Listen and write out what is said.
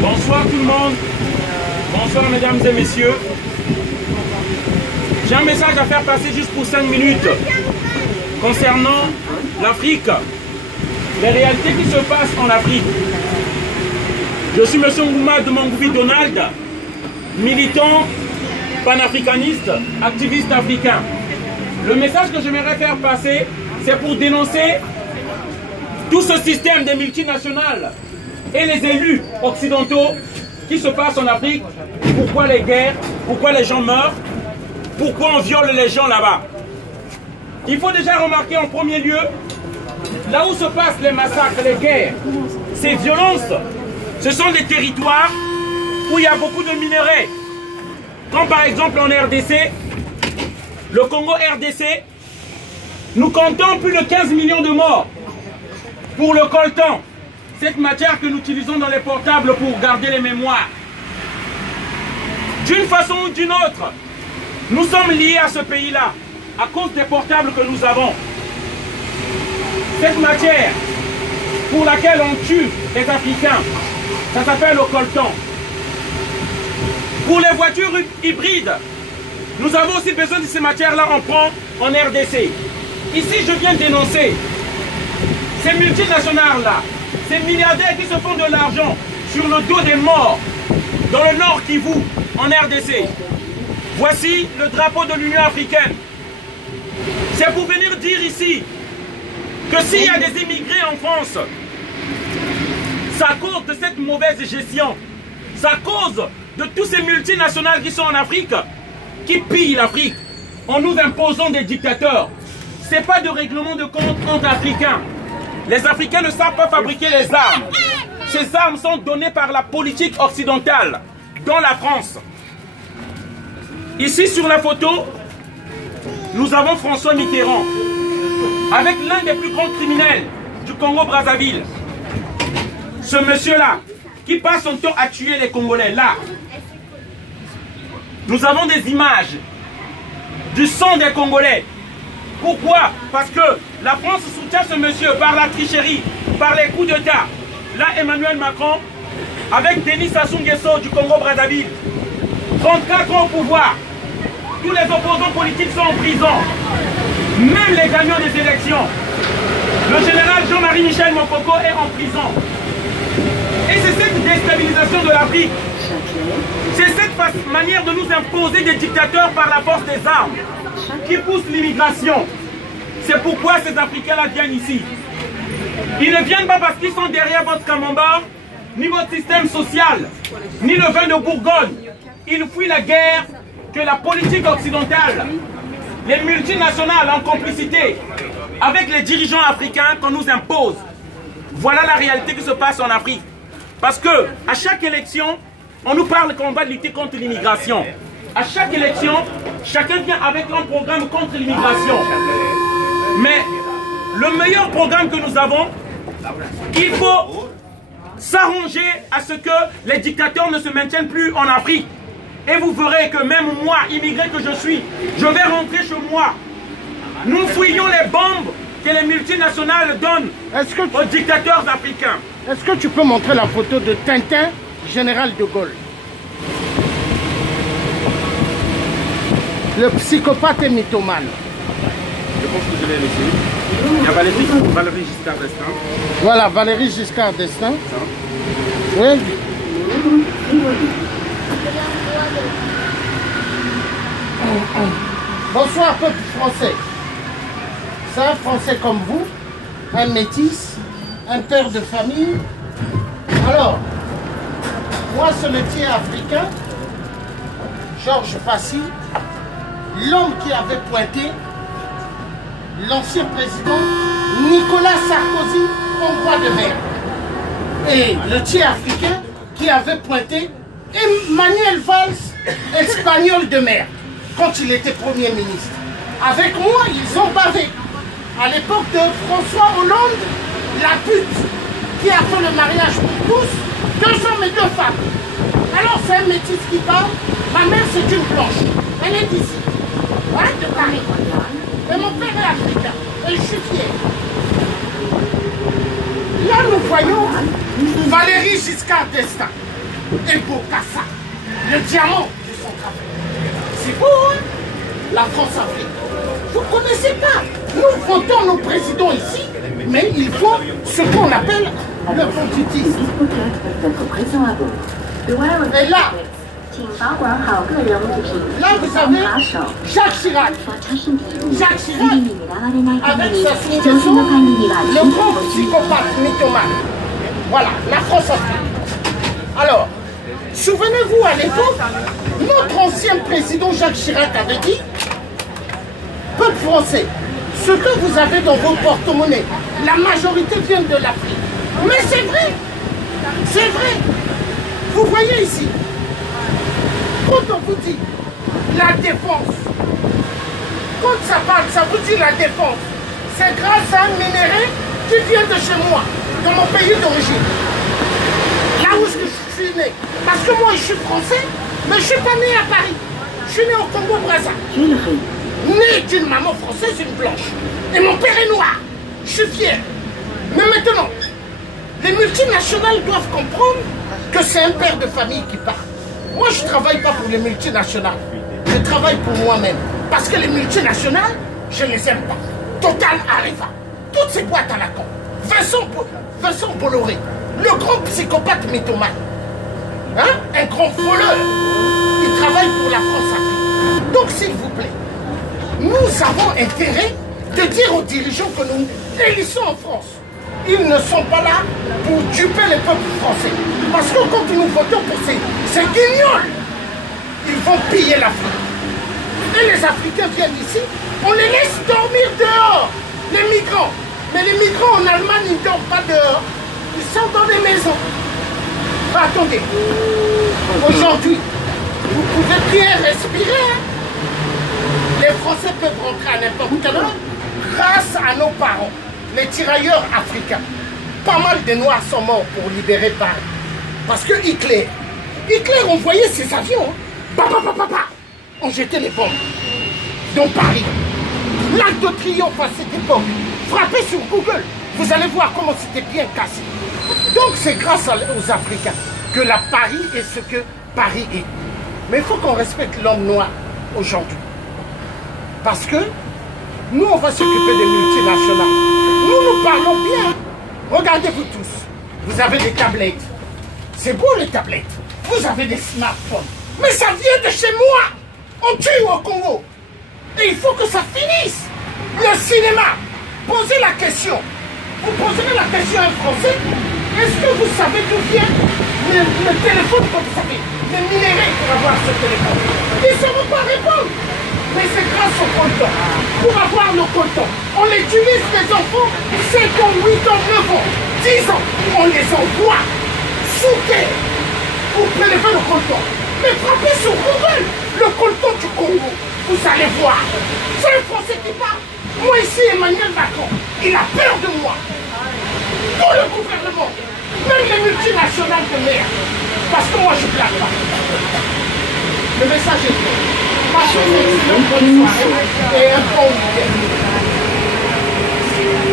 Bonsoir tout le monde. Bonsoir mesdames et messieurs. J'ai un message à faire passer juste pour 5 minutes concernant l'Afrique. Les réalités qui se passent en Afrique. Je suis M. Ngouma de Mangoubi Donald, militant panafricaniste, activiste africain. Le message que j'aimerais faire passer, c'est pour dénoncer tout ce système des multinationales et les élus occidentaux qui se passent en Afrique. Pourquoi les guerres? Pourquoi les gens meurent? Pourquoi on viole les gens là-bas? Il faut déjà remarquer en premier lieu, là où se passent les massacres, les guerres, ces violences, ce sont des territoires où il y a beaucoup de minerais. Comme par exemple en RDC, le Congo RDC, nous comptons plus de 15 millions de morts pour le coltan, cette matière que nous utilisons dans les portables pour garder les mémoires. D'une façon ou d'une autre, nous sommes liés à ce pays-là, à cause des portables que nous avons. Cette matière pour laquelle on tue les Africains, ça s'appelle le coltan. Pour les voitures hybrides, nous avons aussi besoin de ces matières-là, on prend en RDC. Ici, je viens dénoncer ces multinationales-là, ces milliardaires qui se font de l'argent sur le dos des morts dans le Nord Kivu, en RDC. Voici le drapeau de l'Union africaine. C'est pour venir dire ici que s'il y a des immigrés en France, c'est à cause de cette mauvaise gestion, c'est à cause de tous ces multinationales qui sont en Afrique, qui pillent l'Afrique en nous imposant des dictateurs. Ce n'est pas de règlement de compte entre Africains. Les Africains ne savent pas fabriquer les armes. Ces armes sont données par la politique occidentale, dans la France. Ici sur la photo, nous avons François Mitterrand, avec l'un des plus grands criminels du Congo-Brazzaville. Ce monsieur-là, qui passe son temps à tuer les Congolais, là. Nous avons des images du sang des Congolais. Pourquoi? Parce que la France soutient ce monsieur par la tricherie, par les coups d'État. Là, Emmanuel Macron, avec Denis Sassou Nguesso du Congo-Brazzaville, 34 ans au pouvoir. Tous les opposants politiques sont en prison. Même les gagnants des élections. Le général Jean-Marie Michel Mokoko est en prison. Et c'est cette déstabilisation de l'Afrique. C'est cette manière de nous imposer des dictateurs par la force des armes qui pousse l'immigration. C'est pourquoi ces Africains-là viennent ici. Ils ne viennent pas parce qu'ils sont derrière votre camembert, ni votre système social, ni le vin de Bourgogne. Ils fuient la guerre que la politique occidentale, les multinationales en complicité avec les dirigeants africains qu'on nous impose. Voilà la réalité qui se passe en Afrique. Parce que à chaque élection, on nous parle qu'on va lutter contre l'immigration. À chaque élection, chacun vient avec un programme contre l'immigration. Mais le meilleur programme que nous avons, il faut s'arranger à ce que les dictateurs ne se maintiennent plus en Afrique. Et vous verrez que même moi, immigré que je suis, je vais rentrer chez moi. Nous fouillons les bombes que les multinationales donnent aux dictateurs africains. Est-ce que tu peux montrer la photo de Tintin, général de Gaulle? Le psychopathe et mythomane. Je pense que je l'ai laissé. Il y a Valéry Giscard d'Estaing. Voilà, Valéry Giscard d'Estaing. Oui. Bonsoir, peuple français. C'est un Français comme vous, un métis, un père de famille. Alors, moi, ce métier africain, Georges Passy, l'homme qui avait pointé l'ancien président Nicolas Sarkozy, hongrois de mer. Et le tiers africain qui avait pointé Emmanuel Valls, espagnol de mer, quand il était Premier ministre. Avec moi, ils ont bavé. À l'époque de François Hollande, la pute qui a fait le mariage pour tous, 2 hommes et 2 femmes. Alors c'est un métis qui parle. Ma mère c'est une blanche. Elle est d'ici. Ouais, de Paris. Et mon père est africain. Et je suis fier. Là nous voyons Valéry Giscard d'Estaing et Bokassa, le diamant du Centrafrique. C'est beau, hein? La France-Afrique. Vous ne connaissez pas. Nous votons nos présidents ici, mais il faut ce qu'on appelle le banditisme. Et là, vous avez Jacques Chirac. Jacques Chirac, avec sa sous-maison, le grand psychopathe mythomane. Voilà, la France-Afrique. Alors, souvenez-vous, à l'époque, notre ancien président Jacques Chirac avait dit: peuple français, ce que vous avez dans vos porte-monnaies, la majorité vient de l'Afrique. Mais c'est vrai, c'est vrai. Vous voyez ici, quand on vous dit la défense, quand ça parle, ça vous dit la défense, c'est grâce à un minéré qui vient de chez moi, de mon pays d'origine. Là où je suis né. Parce que moi, je suis français, mais je ne suis pas né à Paris. Je suis né au Congo-Brazza. Né d'une maman française, une blanche. Et mon père est noir. Je suis fier. Mais maintenant, les multinationales doivent comprendre que c'est un père de famille qui part. Moi, je ne travaille pas pour les multinationales. Je travaille pour moi-même. Parce que les multinationales, je ne les aime pas. Total Areva. Toutes ces boîtes à la con. Vincent Bolloré, le grand psychopathe mythomane. Hein? Un grand voleur. Il travaille pour la France-Afrique. Donc, s'il vous plaît, nous avons intérêt de dire aux dirigeants que nous élissons en France. Ils ne sont pas là pour duper les peuples français. Parce que quand nous votons pour ces guignols, ils vont piller l'Afrique. Et les Africains viennent ici, on les laisse dormir dehors, les migrants. Mais les migrants en Allemagne, ils ne dorment pas dehors. Ils sont dans des maisons. Attendez, aujourd'hui, vous pouvez bien respirer. Hein? Les Français peuvent rentrer à n'importe quelle heure grâce à nos parents, les tirailleurs africains. Pas mal de Noirs sont morts pour libérer Paris. Parce que Hitler envoyait ses avions. On jetait les bombes dans Paris. L'Arc de Triomphe à cette époque. Frappez sur Google, vous allez voir comment c'était bien cassé. Donc c'est grâce aux Africains que la Paris est ce que Paris est. Mais il faut qu'on respecte l'homme noir aujourd'hui. Parce que nous, on va s'occuper des multinationales. Nous parlons bien. Regardez-vous tous. Vous avez des tablettes. C'est beau les tablettes. Vous avez des smartphones. Mais ça vient de chez moi. On tue au Congo. Et il faut que ça finisse. Le cinéma. Posez la question. Vous poserez la question à un Français. Est-ce que vous savez d'où vient le téléphone que vous savez, les minéraux pour avoir ce téléphone? Ils ne sauront pas répondre. Mais c'est grâce au coltan. Pour avoir le coltan, on utilise les enfants 5 ans, 8 ans, 9 ans, 10 ans. On les envoie sous terre pour prélever le coltan. Mais frappez sur Google le coltan du Congo. Vous allez voir. C'est un Français qui parle. Moi ici, Emmanuel Macron, il a peur de moi. Tout le gouvernement, même les multinationales de merde. Parce que moi, je ne blague pas. Le message est clair. Passez une excellente bonne soirée et un bon week-end.